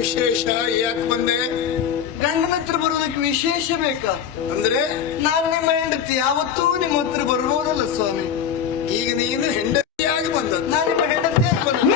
ವಿಶೇಷ ಯಾಕೆ ಬಂದೆ? ಗಂಡನ ಹತ್ರ ಬರುವುದಕ್ಕೆ ವಿಶೇಷ ಬೇಕಾ? ಅಂದ್ರೆ? ನಾನು ನಿಮ್ಮ ಹೆಂಡತಿ ಯಾವತ್ತೂ ನಿಮ್ಮ ಹತ್ರ ಬರ್ಬೋದಲ್ಲ ಸ್ವಾಮಿ. ಈಗ ನೀನು ಹೆಂಡತಿಯಾಗಿ ಬಂದ ನಾನು ನಿಮ್ಮ ಹೆಂಡತಿ ಆಗಿ ಬಂದೆ.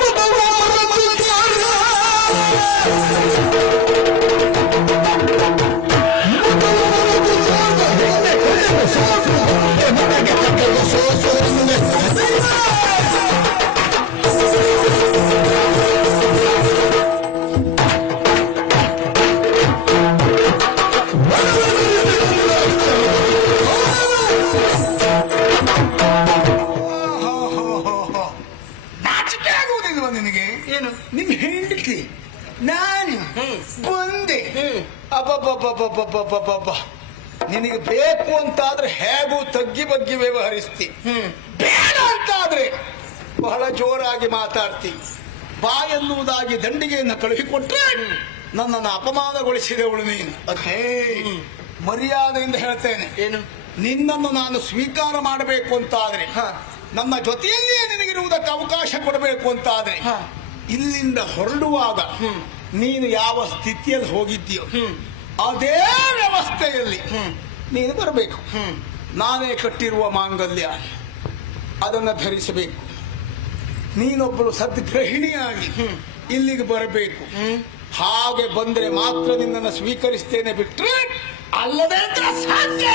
ನಾನು. ಬಂದೆ. ಅಬ್ಬಬ್ಬಬ್ಬಬ್ಬಬ್ಬಬ್ಬಬ್ಬ. ನಿನಗೆ ಬೇಕು ಅಂತಾದ್ರೆ ಹೇಗೂ ತಗ್ಗಿ ಬಗ್ಗಿ ವ್ಯವಹರಿಸ್ತಿ. ಬೇಡ ಅಂತಾದ್ರೆ ಬಹಳ ಜೋರಾಗಿ ಮಾತಾಡ್ತಿ. ಬಾ ಎನ್ನುವುದಾಗಿ ದಂಡಿಗೆಯನ್ನು ಕಳುಹಿಕೊಟ್ರೆ ನನ್ನನ್ನು ಅಪಮಾನಗೊಳಿಸಿದವಳು ನೀನು. ಹೇ. ಮರ್ಯಾದೆಯಿಂದ ಹೇಳ್ತೇನೆ. ಏನು? ನಿನ್ನನ್ನು ನಾನು ಸ್ವೀಕಾರ ಮಾಡಬೇಕು ಅಂತಾದ್ರೆ. ನನ್ನ ಜೊತೆಯಲ್ಲಿಯೇ ನಿನಗಿರುವುದಕ್ಕೆ ಅವಕಾಶ ಕೊಡಬೇಕು ಅಂತಾದ್ರೆ. ಇಲ್ಲಿಂದ ಹೊರಡುವಾಗ ನೀನು ಯಾವ ಸ್ಥಿತಿಯಲ್ಲಿ ಹೋಗಿದ್ದೀಯೋ. ಅದೇ ವ್ಯವಸ್ಥೆಯಲ್ಲಿ. ನೀನು ಬರಬೇಕು ನಾನೇ ಕಟ್ಟಿರುವ ಮಾಂಗಲ್ಯ, ಅದನ್ನು ಧರಿಸಬೇಕು ನೀನೊಬ್ಬಳು ಸದ್ಗೃಹಿಣಿಯಾಗಿ ಹ್ಮ್. ಇಲ್ಲಿಗೆ ಬರಬೇಕು ಹಾಗೆ ಬಂದ್ರೆ ಮಾತ್ರ ನಿನ್ನನ್ನು ಸ್ವೀಕರಿಸ್ತೇನೆ ಬಿಟ್ಟರೆ ಅಲ್ಲದೆ ಸಾಧ್ಯ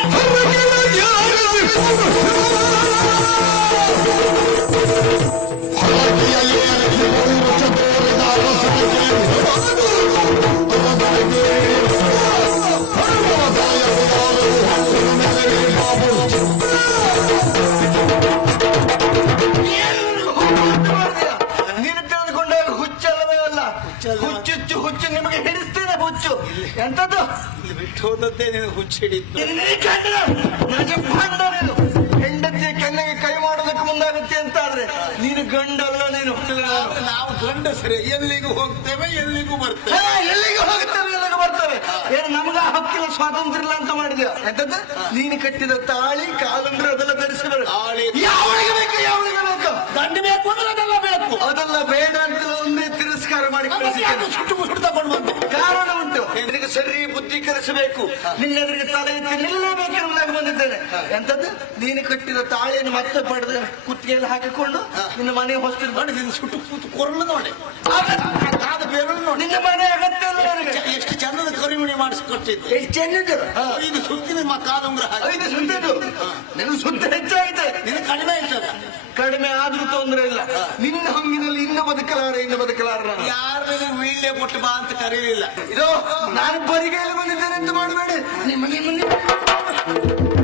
ನೀನು ತಿಳಿದುಕೊಂಡಾಗ ಹುಚ್ಚಲ್ಲವೇ ಅಲ್ಲ. ಹುಚ್ಚುಚ್ಚು ಹುಚ್ಚು ನಿಮಗೆ ಹಿಡಿಸ್ತೇನೆ ಹುಚ್ಚು. ಎಂತದ್ದು ಬಿಟ್ಟು ಹೋದದ್ದೇ ನೀನು ಗಂಡ ನೀನು ಹೆಂಡತಿಯ ಕೆನ್ನೆಗೆ ಕೈ ಮಾಡೋದಕ್ಕೆ ಮುಂದಾಗುತ್ತೆ ಅಂತ ಆದ್ರೆ ನೀನು ಗಂಡಲ್ಲ ನೀನು. ನಾವು ಗಂಡಸರೇ ಎಲ್ಲಿಗೂ ಹೋಗ್ತೇವೆ ಎಲ್ಲಿಗೂ ಬರ್ತೇವೆ. ಎಲ್ಲಿಗೂ ಹೋಗ್ತೇವೆ? ಹೋಗುತ್ತೇವೆ ಬರ್ತೇವೆ. ಏನು ನಮ್ಗ ಹಕ್ಕಿನ ಸ್ವಾತಂತ್ರ್ಯ ಇಲ್ಲ ಅಂತ ಮಾಡಿದ್ಯಾ? ಎಂತದ್ದು? ನೀನು ಕಟ್ಟಿದ ತಾಳಿ ಕಾಲಂದ್ರೆ ಅದೆಲ್ಲ ಧರಿಸಿ ಯಾವಳಿಗೆ ಬೇಕು ಯಾವಳಿಗೆ ಬೇಕು? ದಂಡ ಬೇಕು ಅಂದ್ರೆ ಅದೆಲ್ಲ ಬೇಕು. ಅದೆಲ್ಲ ಬೇಡ ಅಂತ ಒಂದೇ ತಿರಸ್ಕಾರ ಮಾಡಿ ಸುಟ್ಟು ಸುಟ್ಟು ತಗೊಂಡು ಬಂದೆ? ಕಾರಣ ಉಂಟು. ನಿನಗೆ ಸರಿ ಬುದ್ಧಿ ಕಲಿಸಬೇಕು. ನಿನ್ನೆದುರಿಗೆ ತಲೆ ನಿಲ್ಲಬೇಕು ನಿಲ್ಲಬೇಕೆಂಬುದಾಗಿ ಬಂದಿದ್ದೇನೆ. ಎಂತದ್ದು? ನೀನು ಕಟ್ಟಿದ ತಾಳಿಯನ್ನು ಮತ್ತೆ ಪಡೆದು ಕುತ್ತಿಗೆಯಲ್ಲಿ ಹಾಕಿಕೊಂಡು ನಿನ್ನ ಮನೆ ಹೊಸ್ತಿರ್ ಮಾಡಿ ನಿನ್ನ ಸುಟ್ಟು ಕೂತು ಕೊರಳು ನೋಡಿ. ಬೆರಳು ನೋಡಿ. ನಿನ್ನ ಮನೆ ಅಗತ್ಯ ಇಲ್ಲ ನನಗೆ. ಮಾಡಿಸಿಕೊಟ್ಟಿದ್ದೆ. ಎಷ್ಟು ಚೆನ್ನಿದ್ದು ಇದು ಸುತ್ತಿನ ಕಾದಂಗ್ರ ಹಾಗೆ. ಐದು ಸುತ್ತಿದ್ದು. ನಿನ್ನ ಸುತ್ತ ಹೆಚ್ಚಾಗಿದೆ ನಿನ್ನ ಕಡಿಮೆ ಇರ್ತದ ಕಡಿಮೆ ಆದ್ರೂ ತೊಂದ್ರೆ ಇಲ್ಲ. ನಿನ್ನ ಹಂಗಿನಲ್ಲಿ ಇನ್ನ ಬದುಕಲಾರ ಇನ್ನು ಬದುಕಲಾರ ಯಾರು ವೀಳ್ಯ ಕೊಟ್ಟು ಬಾ ಅಂತ ಕರೀಲಿಲ್ಲ. ಇದು ನಾನು ಬರಿಗೈಲಿ ಬಂದಿದ್ದೇನೆ ಅಂತ ಮಾಡಬೇಡಿ ನಿಮ್ಮ ನಿಮ್ಮ